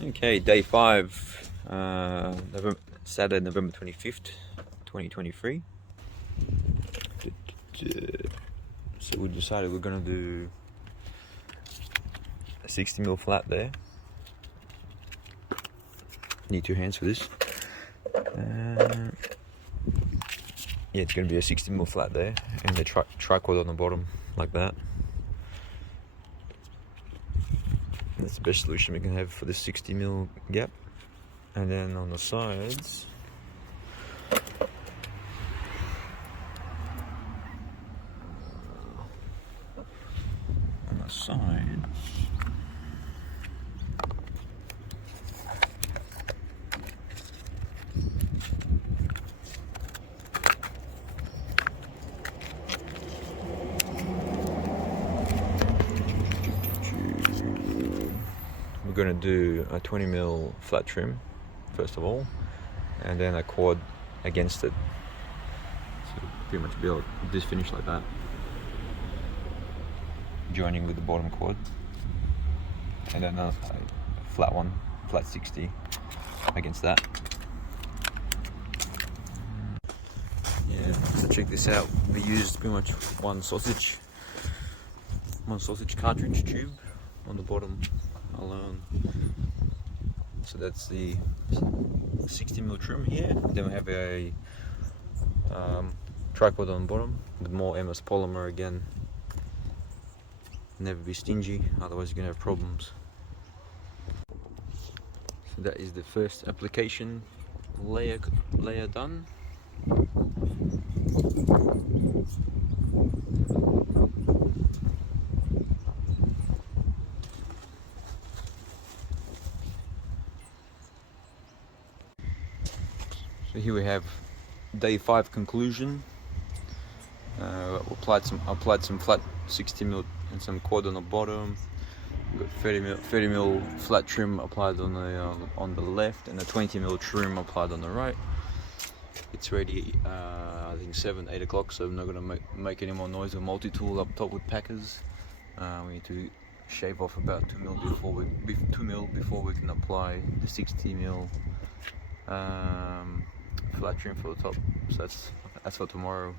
Okay, day 5, Saturday, November 25th, 2023. So we decided we're gonna do a 60mm flat there. Need 2 hands for this. Yeah, it's gonna be a 60mm flat there, and the tripod on the bottom, like that. That's the best solution we can have for the 60mm gap. And then on the sides, we're going to do a 20mm flat trim first of all, and then a quad against it, so pretty much build this finish like that, joining with the bottom quad, and then a flat one, flat 60 against that. Yeah, so check this out. We used pretty much one sausage cartridge tube on the bottom alone. So that's the 60mm trim here. Then we have a tripod on the bottom with more MS polymer again. Never be stingy, otherwise you're gonna have problems. So that is the first application layer done. So here we have day 5 conclusion. Applied some flat 60mm and some quad on the bottom. We've got 30mm flat trim applied on the left, and a 20mm trim applied on the right. It's ready, I think 7-8 o'clock, so I'm not going to make any more noise. A multi-tool up top with packers. We need to shave off about 2mm before we can apply the 60mm flat trim for the top. So that's for tomorrow.